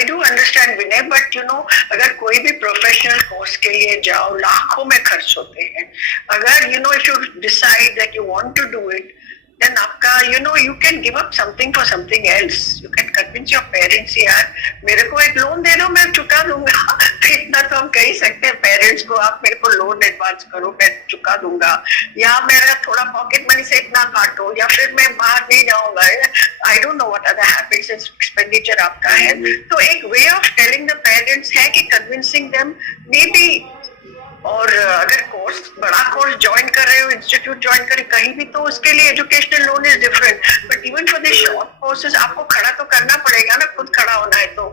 I do understand Vinay, but you know अगर कोई भी प्रोफेशनल कोर्स के लिए जाओ लाखों में खर्च होते हैं. अगर you know if you decide that you want to do it, then आपका you know you can give up something for something else. You can convince your parents यार मेरे को एक लोन दे दो मैं चुका दूंगा. इतना तो हम कह ही सकते हैं पेरेंट्स को, आप मेरे को लोन एडवांस करो मैं चुका दूंगा, या मेरा थोड़ा पॉकेट मनी से इतना काटो, या फिर मैं बाहर नहीं जाऊंगा. I don't know what other habits expenditure आपका है. तो एक way of telling the parents है कि कन्विंसिंग देम मे बी. और अगर कोर्स बड़ा कोर्स ज्वाइन कर रहे हो, इंस्टीट्यूट ज्वाइन करे कहीं भी, तो उसके लिए educational loan is different. But even for the short courses आपको खड़ा तो करना पड़ेगा ना, खुद खड़ा होना है तो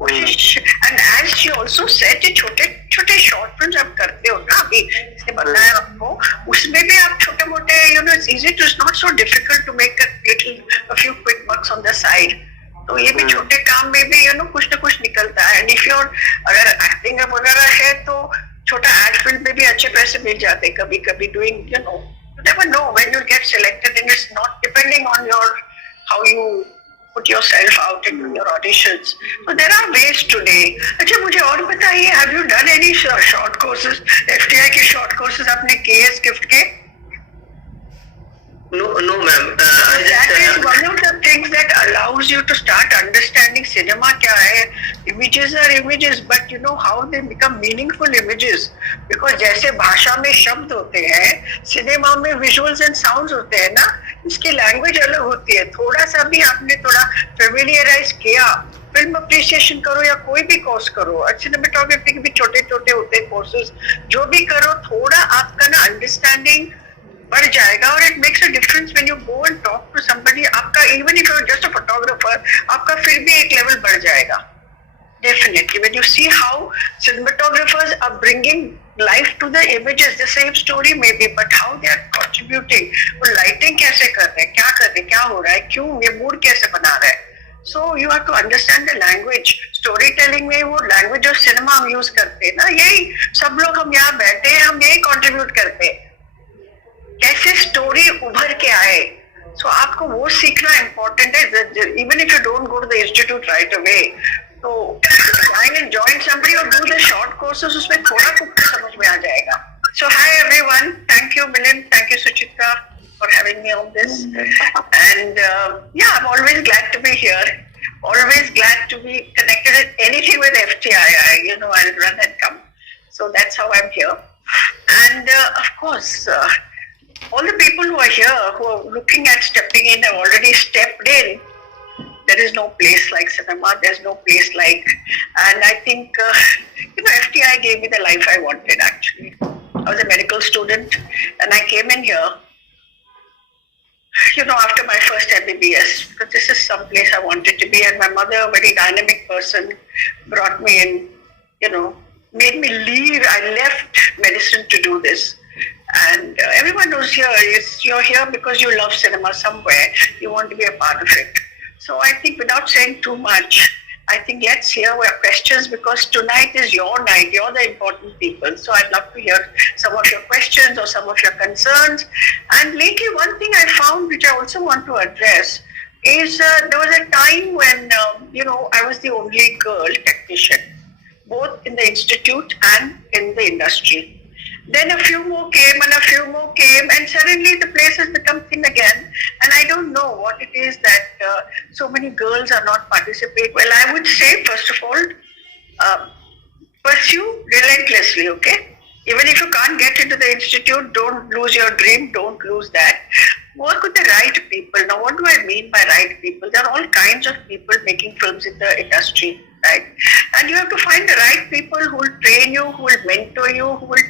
कोशिश. And as she also said छोटे छोटे शॉर्ट फिल्म्स आप करते हो ना, अभी इसने बताया आपको, उसमें भी आप छोटे मोटे you know it's easy to, it's not so difficult to make a few quick bucks on the side. तो ये भी छोटे काम में भी यू नो कुछ ना कुछ निकलता है. एंड इफ योर अगर एक्टिंग वगैरह है तो छोटा एड फिल्म में भी अच्छे पैसे मिल जाते हैं कभी कभी. Doing you know you never know when you get selected, and it's not depending on your how you put yourself out and do your auditions. So there are ways today. अच्छा मुझे और बताइए, have you done any short courses? FTI के short courses आपने किए SCIFT के? No ma'am. That is one of the things that allows you to start understanding cinema क्या है. Images are images, but you know how they become meaningful images. Because जैसे भाषा में शब्द होते हैं, सिनेमा में visuals and sounds होते हैं ना, इसकी लैंग्वेज अलग होती है. थोड़ा सा भी आपने थोड़ा फेमिलियराइज किया, फिल्म अप्रिसिएशन करो या कोई भी कोर्स करो, सिनेमेटोग्राफी के भी छोटे छोटे होते हैं कोर्सेज, जो भी करो थोड़ा आपका ना अंडरस्टैंडिंग बढ़ जाएगा. और it makes a difference when you go and talk to somebody. आपका even if you are just a photographer, आपका फिर भी एक लेवल बढ़ जाएगा. Definitely, when you see how cinematographers are bringing life to the images, the same story maybe, but how they are contributing. वो lighting कैसे कर रहे हैं, क्या कर रहे हैं, क्या हो रहा है, क्यों ये mood कैसे बना रहा है. So you have to understand the language. Storytelling में वो language of cinema हम use करते हैं ना, यही सब लोग हम यहाँ बैठे हैं, हम यही contribute करते हैं. कैसे story उभर के आए. So आपको वो सीखना important है. Even if you don't go to the institute right away, तो join somebody or do the short courses, उसमें थोड़ा कुछ समझ में आ जाएगा. So hi everyone, thank you Milind, thank you Suchitra for having me on this. And yeah, I'm always glad to be here, always glad to be connected with anything with FTI. You know, I'll run and come. So that's how I'm here. And of course, all the people who are here, who are looking at stepping in, have already stepped in. There is no place like cinema. There's no place like, and I think you know FTI gave me the life I wanted. Actually, I was a medical student, and I came in here. You know, after my first MBBS, because this is some place I wanted to be, and my mother, a very dynamic person, brought me in. You know, made me leave. I left medicine to do this. And everyone who's here, you're here because you love cinema somewhere. You want to be a part of it. So I think without saying too much, I think let's hear your questions, because tonight is your night. You're the important people. So I'd love to hear some of your questions or some of your concerns. And lately, one thing I found which I also want to address is there was a time when, you know, I was the only girl technician, both in the institute and in the industry. Then a few more came and a few more came, and suddenly the place has become thin again. And I don't know what it is that so many girls are not participating. Well, I would say, first of all, pursue relentlessly, okay? Even if you can't get into the institute, don't lose your dream, don't lose that. Work with the right people. Now, what do I mean by right people? There are all kinds of people making films in the industry, right? And you have to find the right people who will train you, who will mentor you, who will,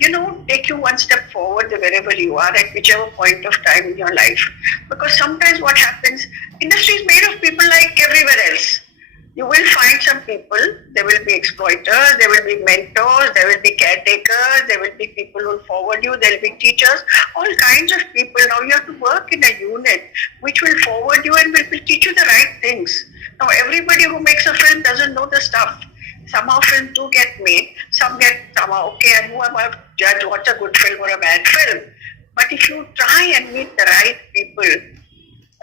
you know, take you one step forward wherever you are at whichever point of time in your life. Because sometimes what happens, industry is made of people like everywhere else. You will find some people, there will be exploiters, there will be mentors, there will be caretakers, there will be people who will forward you, there will be teachers, all kinds of people. Now you have to work in a unit which will forward you and will teach you the right things. Now everybody who makes a film doesn't know the stuff. Somehow films do get made, some get somehow okay, and who am I to judge what's a good film or a bad film? But if you try and meet the right people,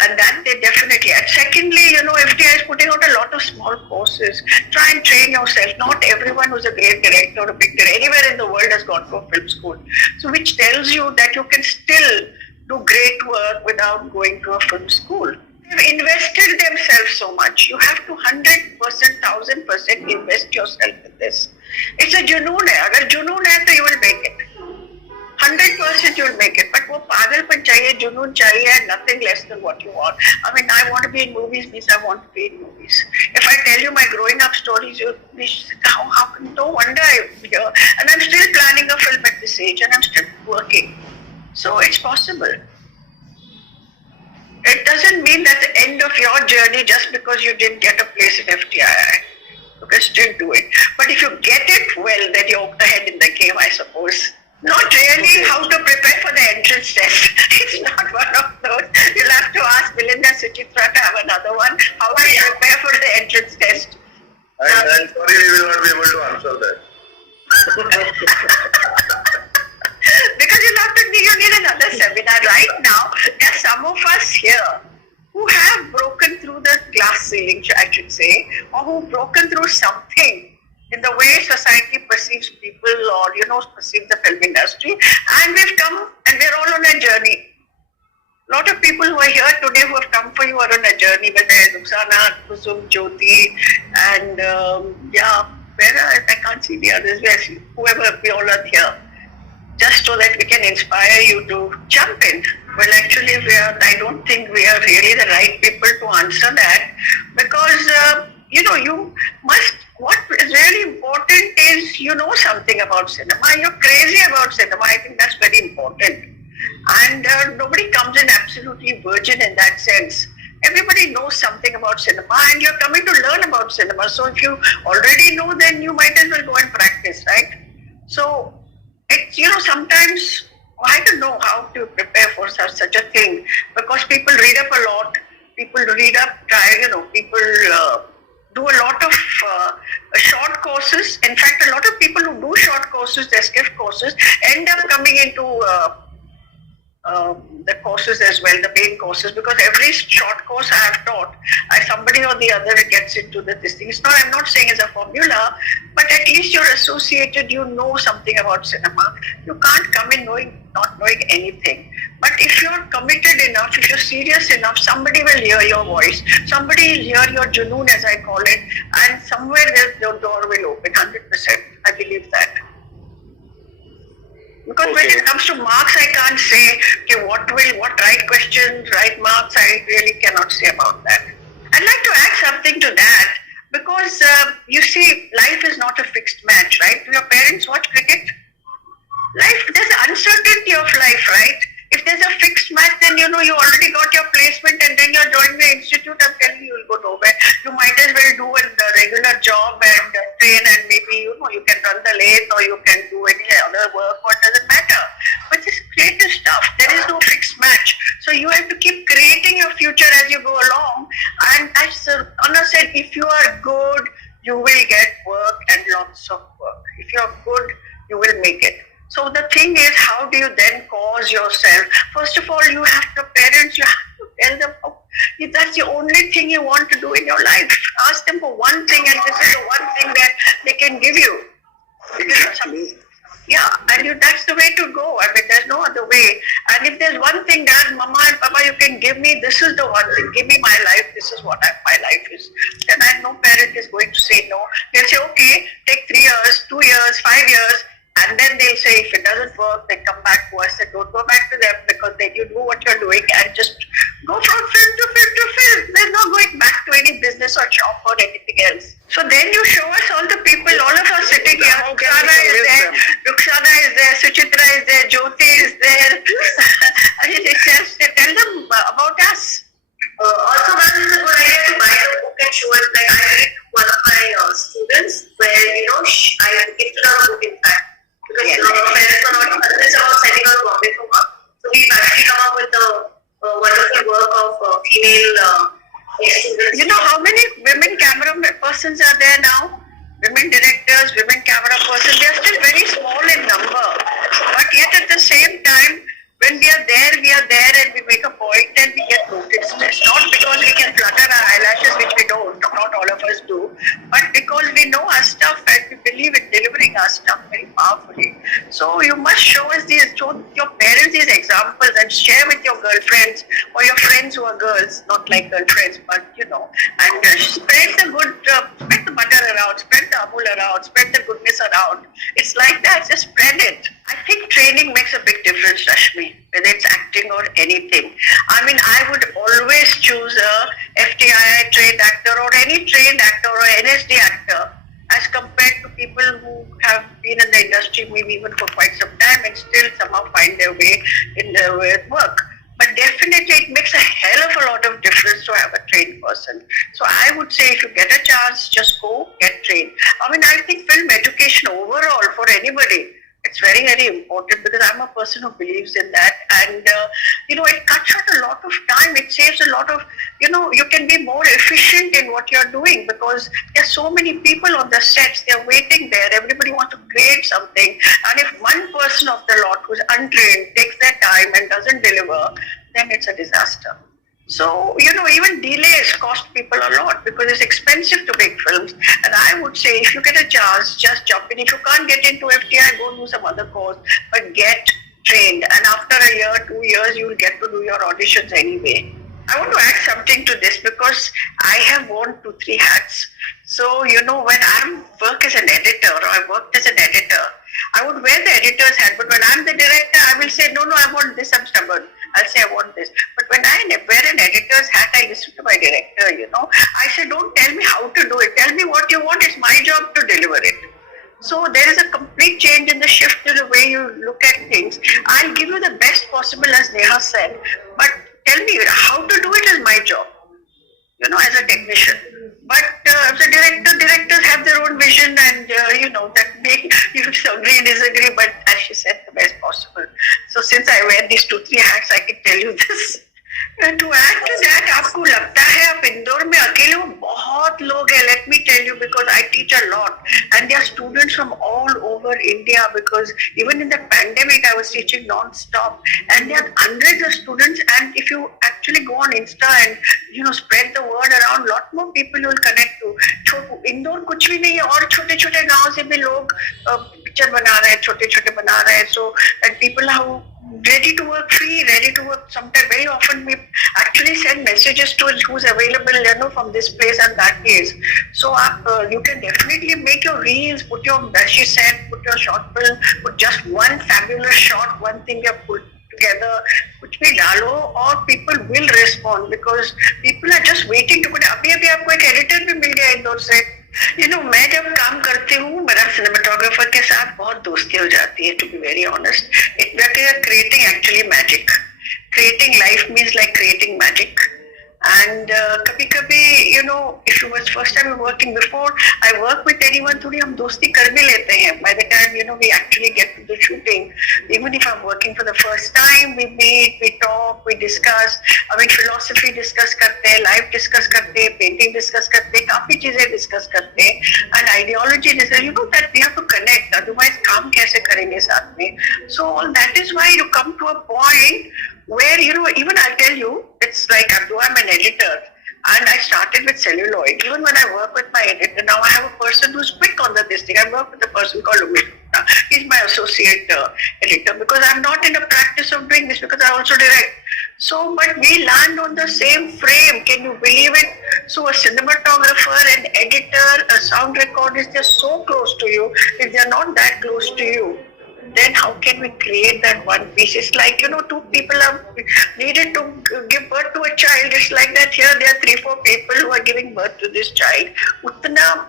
And that they definitely. And secondly, FTI is putting out a lot of small courses. Try and train yourself. Not everyone who's a great director or a big director anywhere in the world has gone to a film school. So which tells you that you can still do great work without going to a film school. They've invested themselves so much. You have to 100%, 1000% invest yourself in this. It's a junoon hai. Agar junoon hai, तो you will make it. 100% you'll make it. But वो पागलपन चाहिए, जुनून चाहिए, nothing less than what you want. I mean, I want to be in movies means I want to be in movies. If I tell you my growing up stories, you'll be, how come, no wonder I'm here. And I'm still planning a film at this age and I'm still working. So it's possible. It doesn't mean that's the end of your journey just because you didn't get a place in FTI. You can still do it. But if you get it well, then you're ahead in the game, I suppose. Not really how to prepare for the entrance test. It's not one of those. You'll have to ask Melinda Suchitra to have another one. How do you prepare for the entrance test? I'm sorry, we will not be able to answer that. Because you need another seminar. Right now, there are some of us here who have broken through the glass ceiling, I should say, or who've broken through something in the way society perceives people or, perceive the film industry. And we've come and we're all on a journey. A lot of people who are here today who have come for you are on a journey, whether it's Ruxana, Kusum, Jyoti, and I can't see the others, whoever we all are here. Just so that we can inspire you to jump in. Well, actually, I don't think we are really the right people to answer that because, you must, what is really important is something about cinema. You're crazy about cinema. I think that's very important. And nobody comes in absolutely virgin in that sense. Everybody knows something about cinema and you're coming to learn about cinema. So if you already know, then you might as well go and practice, right? So, it's, sometimes I don't know how to prepare for such a thing because people read up a lot. People read up, people do a lot of short courses. In fact, a lot of people who do short courses, their skiff courses, end up coming into the courses as well, the main courses, because every short course I have taught, somebody or the other gets into this thing. I'm not saying it's a formula, but at least you're associated, you know something about cinema. You can't come in not knowing anything. But if you're committed enough, if you're serious enough, somebody will hear your voice. Somebody will hear your junoon, as I call it, and somewhere your door will open, 100%. I believe that. Because when it comes to marks, I can't say, okay, what right questions, right marks, I really cannot say about that. I'd like to add something to that, because you see, life is not a fixed match, right? Do your parents watch cricket? There's uncertainty of life, right? If there's a fixed match, then you already got your placement and then you're joining the institute, I'm telling you, you'll go nowhere. You might as well do a regular job and train and maybe, you can run the lathe or you can do any other work, or it doesn't matter. But this creative stuff, there is no fixed match. So you have to keep creating your future as you go along. And as Anna said, if you are good, you will get work and lots of work. If you're good, you will make it. So the thing is, how do you then cause yourself? First of all, you have the parents, you have to tell them, if that's the only thing you want to do in your life, ask them for one thing and this is the one thing that they can give you. Yeah, and that's the way to go. I mean, there's no other way. And if there's one thing that Mama and Papa, you can give me, this is the one thing. Give me my life. This is what my life is. Then no parent is going to say no. They'll say, okay, take 3 years, 2 years, 5 years. And then they'll say, if it doesn't work, then come back to us. And don't go back to them, because then you do what you're doing and just go from film to film to film. There's no going back to any business or shop or anything else. So then you show us all the people, all of us sitting here. Ruxana is there, Suchitra is there, Jyoti is there. Tell them about us. Also, one is a good idea to buy a book and show it. Like I read one of my students where, I gifted her a book, in fact. Because parents are not convinced about sending her to Bombay for work. So we've actually come up with a wonderful work of female students. How many women camera persons are there now? Women directors, women camera persons, they are still very small in number. But yet at the same time, when we are there and we make a point and we get noticed. we know our stuff and we believe in delivering our stuff very powerfully. So you must show your parents these examples and share with your girlfriends or your friends who are girls, not like girlfriends, but and spread the spread the butter around, spread the amul around, spread the goodness around. It's like that, just spread it. I think training makes a big difference, Rashmi, whether it's acting or anything. I mean, I would always choose a FTI trained actor or any trained actor or NSD actor as compared to people who have been in the industry maybe even for quite some time and still somehow find their way in their work. But definitely it makes a hell of a lot of difference to have a trained person. So I would say if you get a chance, just go get trained. I mean, I think film education overall for anybody, it's very, very important because I'm a person who believes in that. And, it cuts short a lot of time. It saves a lot of, you can be more efficient in what you're doing because there's so many people on the sets. They're waiting there. Everybody wants to grade something. And if one person of the lot who's untrained takes their time and doesn't deliver, then it's a disaster. So, even delays cost people a lot because it's expensive to make films. And I would say if you get a chance, just jump in. If you can't get into FTI, go do some other course, but get trained. And after a year, 2 years, you will get to do your auditions anyway. I want to add something to this because I have worn 2-3 hats. So, when I work as an editor or I worked as an editor, I would wear the editor's hat. But when I'm the director, I will say, no, I want this, I'm stubborn. I'll say I want this. But when I wear an editor's hat, I listen to my director, I say, don't tell me how to do it. Tell me what you want. It's my job to deliver it. So there is a complete change in the shift in the way you look at things. I'll give you the best possible, as Neha said, but tell me how to do it is my job, as a technician. But as a directors have their own vision and, that make you agree, disagree, but as she said, the best possible. So since I wear these 2-3 hats, I can tell you this. And to add to that, आपको लगता है आप इंदौर में अकेले हो? बहुत लोग हैं, let me tell you, because I teach a lot and there are students from all over India because even in the pandemic I was teaching non-stop and there are hundreds of students, and if you actually go on Insta and spread the word around, lot more people you will connect to. Indore कुछ भी नहीं है और छोटे-छोटे गांव से भी लोग पिक्चर बना रहे हैं, छोटे-छोटे बना रहे हैं. So and people are ready to work free, ready to work. Sometimes very often we actually send messages to who's available, from this place and that place. So you can definitely make your reels, put your, as she said, put your short film, put just one fabulous shot, one thing you have put together, कुछ भी डालो और people will respond because people are just waiting to put. अभी आपको एक editor भी मिल गया इंदौर से. मैं जब काम करती हूँ मेरा सिनेमाटोग्राफर के साथ बहुत दोस्ती हो जाती है, to be very honest. We are creating actually magic. Creating life means like creating magic. And कभी-कभी, if it was first time you're working, before I work with anyone, थोड़ी हम दोस्ती कर भी लेते हैं. By the time, we actually get to the shooting, even if I'm working for the first time, we meet, we talk, we discuss. Philosophy discuss करते हैं, life discuss करते हैं, painting discuss करते हैं, काफी चीजें discuss करते हैं. And ideology discuss, that we have to connect, otherwise काम कैसे करेंगे साथ में. So all that is why you come to a point where, even I'll tell you, it's like, though I'm an editor, and I started with celluloid. Even when I work with my editor, now I have a person who's quick on this thing. I work with a person called Umit. He's my associate editor because I'm not in the practice of doing this because I also direct. So, but we land on the same frame. Can you believe it? So a cinematographer, an editor, a sound recordist, they're so close to you. If they're not that close to you, then how can we create that one piece? It's like, two people are needed to give birth to a child. It's like that here there are 3-4 people who are giving birth to this child. Utna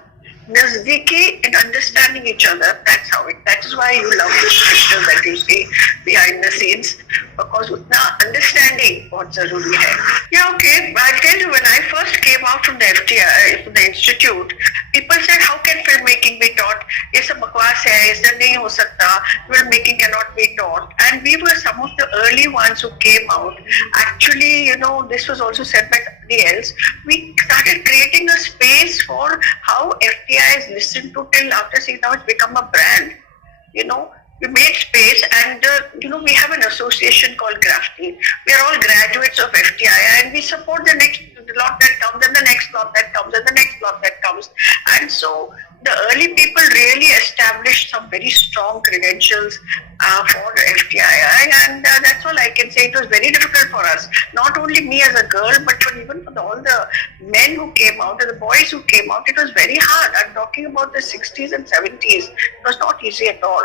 nazdiki in understanding each other. That is why you love this picture that you see behind the scenes. Because utna understanding bahut zaruri hai. Yeah, okay. I'll tell you, when I first came out from the FTI, from the institute, people said, how can filmmaking be taught? ये सब बकवास है, ऐसा नहीं हो सकता. Filmmaking cannot be taught. And we were some of the early ones who came out. Actually, this was also said by somebody else. We started creating a space for how FTI is listened to till after seeing now it's become a brand. We made space and, we have an association called Crafty. We are all graduates of FTI and we support the plot that comes, and the next plot that comes, and the next plot that comes. And so the early people really established some very strong credentials for FTii, and that's all I can say. It was very difficult for us, not only me as a girl, but even for all the men who came out and the boys who came out. It was very hard. I'm talking about the 60s and 70s. It was not easy at all.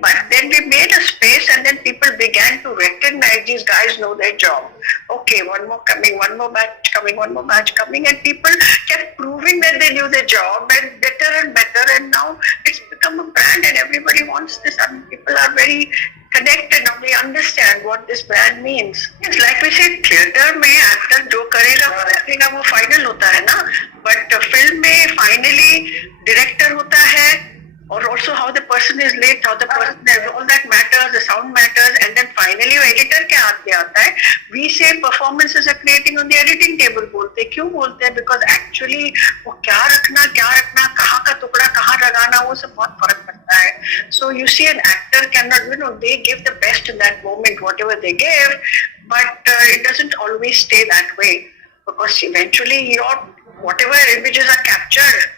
But then we made a space, and then people began to recognize these guys know their job. Okay, one more coming, one more batch coming, one more batch coming, and people kept proving that they knew their job and better, and now it's become a brand and everybody wants this. I mean, people are very connected now, they understand what this brand means. It's like we say, theater में actor जो करेगा वो final होता है ना, but film में finally director होता है, or also how the person is lit, how the person is, all that matters, the sound matters, and then finally वो editor के हाथ में आता है. We say performances are creating on the editing table बोलते हैं. क्यों बोलते हैं? Because actually वो क्या रखना, कहाँ का टुकड़ा कहाँ लगाना, वो सब बहुत फर्क पड़ता है. So you see, an actor cannot, they give the best in that moment, whatever they give, but it doesn't always stay that way, because eventually your whatever images are captured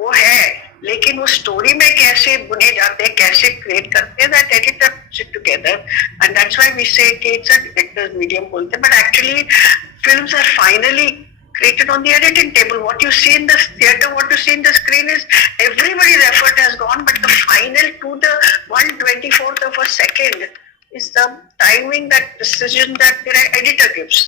वो है, लेकिन वो स्टोरी में कैसे बुने जाते हैं, कैसे क्रिएट करते हैं, that editor puts it together, and that's why we say it's a director's medium बोलते हैं. But actually films are finally created on the editing table. What you see in the theater, what you see in the screen is everybody's effort has gone, but the final to the 1/24th of a second is the timing, that decision that the editor gives.